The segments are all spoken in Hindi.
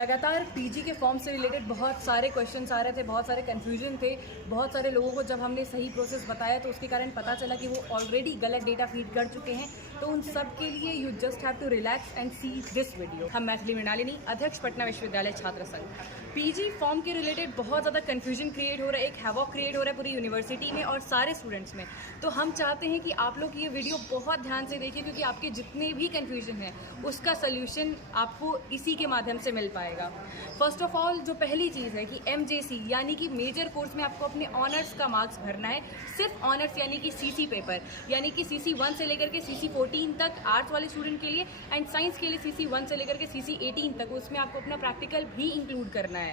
लगातार पीजी के फॉर्म से रिलेटेड बहुत सारे क्वेश्चंस आ रहे थे, बहुत सारे कन्फ्यूजन थे। बहुत सारे लोगों को जब हमने सही प्रोसेस बताया तो उसके कारण पता चला कि वो ऑलरेडी गलत डेटा फीड कर चुके हैं। तो उन सब के लिए you just have to relax and see this video. हम मैथिली मृणालिनी, अध्यक्ष पटना विश्वविद्यालय छात्र संघ। पीजी फॉर्म के रिलेटेड बहुत ज़्यादा कन्फ्यूजन क्रिएट हो रहा है, एक हैवॉक क्रिएट हो रहा है पूरी यूनिवर्सिटी में और सारे स्टूडेंट्स में। तो हम चाहते हैं कि आप लोग ये वीडियो बहुत ध्यान से देखिए, क्योंकि आपके जितने भी कन्फ्यूजन है उसका सोल्यूशन आपको इसी के माध्यम से मिल पाएगा। फर्स्ट ऑफ ऑल, जो पहली चीज़ है कि MJC यानी कि मेजर कोर्स में आपको अपने ऑनर्स का मार्क्स भरना है। सिर्फ ऑनर्स यानी कि CC पेपर, यानी कि CC 1 से लेकर के CC 14 तक आर्ट्स वाले स्टूडेंट के लिए, एंड साइंस के लिए CC 1 से लेकर के CC 18 तक, उसमें आपको अपना प्रैक्टिकल भी इंक्लूड करना है।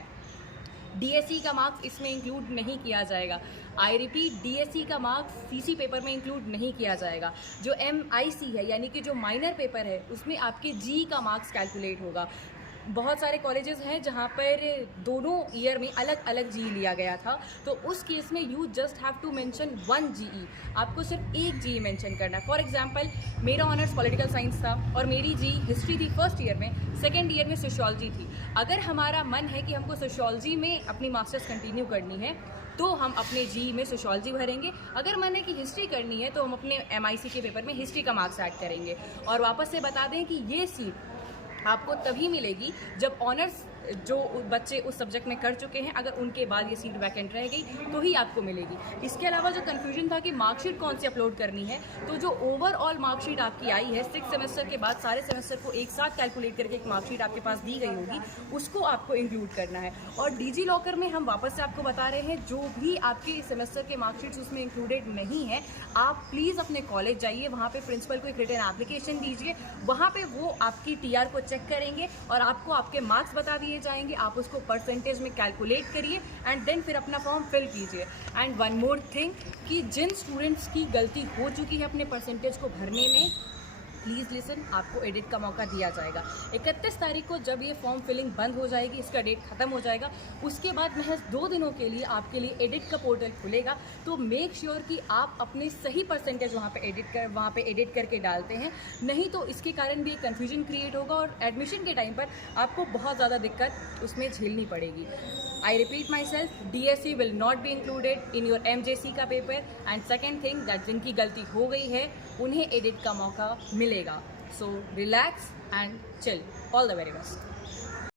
DSE का मार्क्स इसमें इंक्लूड नहीं किया जाएगा। आई रिपीट, DSE का मार्क्स CC पेपर में इंक्लूड नहीं किया जाएगा। जो MIC है यानी कि जो माइनर पेपर है उसमें आपके G का मार्क्स कैलकुलेट होगा। बहुत सारे कॉलेजेस हैं जहाँ पर दोनों ईयर में अलग अलग GE लिया गया था, तो उस केस में you just have to mention 1 GE। आपको सिर्फ एक GE मेंशन करना है। फॉर एग्जांपल, मेरा ऑनर्स पॉलिटिकल साइंस था और मेरी GE हिस्ट्री थी फर्स्ट ईयर में, सेकेंड ईयर में सोशियोलॉजी थी। अगर हमारा मन है कि हमको सोशियोलॉजी में अपनी मास्टर्स कंटिन्यू करनी है तो हम अपने GE में सोशियोलॉजी भरेंगे। अगर मन है कि हिस्ट्री करनी है तो हम अपने MIC के पेपर में हिस्ट्री का मार्क्स ऐड करेंगे। और वापस से बता दें कि ये सीट आपको तभी मिलेगी जब ऑनर्स जो बच्चे उस सब्जेक्ट में कर चुके हैं, अगर उनके बाद ये सीट वैकेंट रह गई तो ही आपको मिलेगी। इसके अलावा जो कन्फ्यूजन था कि मार्कशीट कौन सी अपलोड करनी है, तो जो ओवरऑल मार्कशीट आपकी आई है 6 सेमेस्टर के बाद, सारे सेमेस्टर को एक साथ कैलकुलेट करके एक मार्कशीट आपके पास दी गई होगी, उसको आपको इंक्लूड करना है। और डिजी लॉकर में हम वापस से आपको बता रहे हैं, जो भी आपके सेमेस्टर के मार्कशीट्स उसमें इंक्लूडेड नहीं है, आप प्लीज़ अपने कॉलेज जाइए, वहाँ पे प्रिंसिपल को एक रिटन एप्लीकेशन दीजिए। वहाँ पे वो आपकी TR को चेक करेंगे और आपको आपके मार्क्स बता दिए जाएंगे। आप उसको परसेंटेज में कैलकुलेट करिए एंड देन फिर अपना फॉर्म फिल कीजिए। एंड वन मोर थिंग, कि जिन स्टूडेंट्स की गलती हो चुकी है अपने परसेंटेज को भरने में, प्लीज़ लिसन, आपको एडिट का मौका दिया जाएगा। 31 तारीख को जब ये फॉर्म फिलिंग बंद हो जाएगी, इसका डेट खत्म हो जाएगा, उसके बाद महज 2 दिनों के लिए आपके लिए एडिट का पोर्टल खुलेगा। तो मेक श्योर कि आप अपने सही परसेंटेज वहाँ पे एडिट करके डालते हैं, नहीं तो इसके कारण भी एक कन्फ्यूजन क्रिएट होगा और एडमिशन के टाइम पर आपको बहुत ज़्यादा दिक्कत उसमें झेलनी पड़ेगी। I repeat my self, DSE will not be included in your MJC का paper. And second thing, that जिनकी गलती हो गई है उन्हें एडिट का मौका मिलेगा। So relax and chill. All the very best.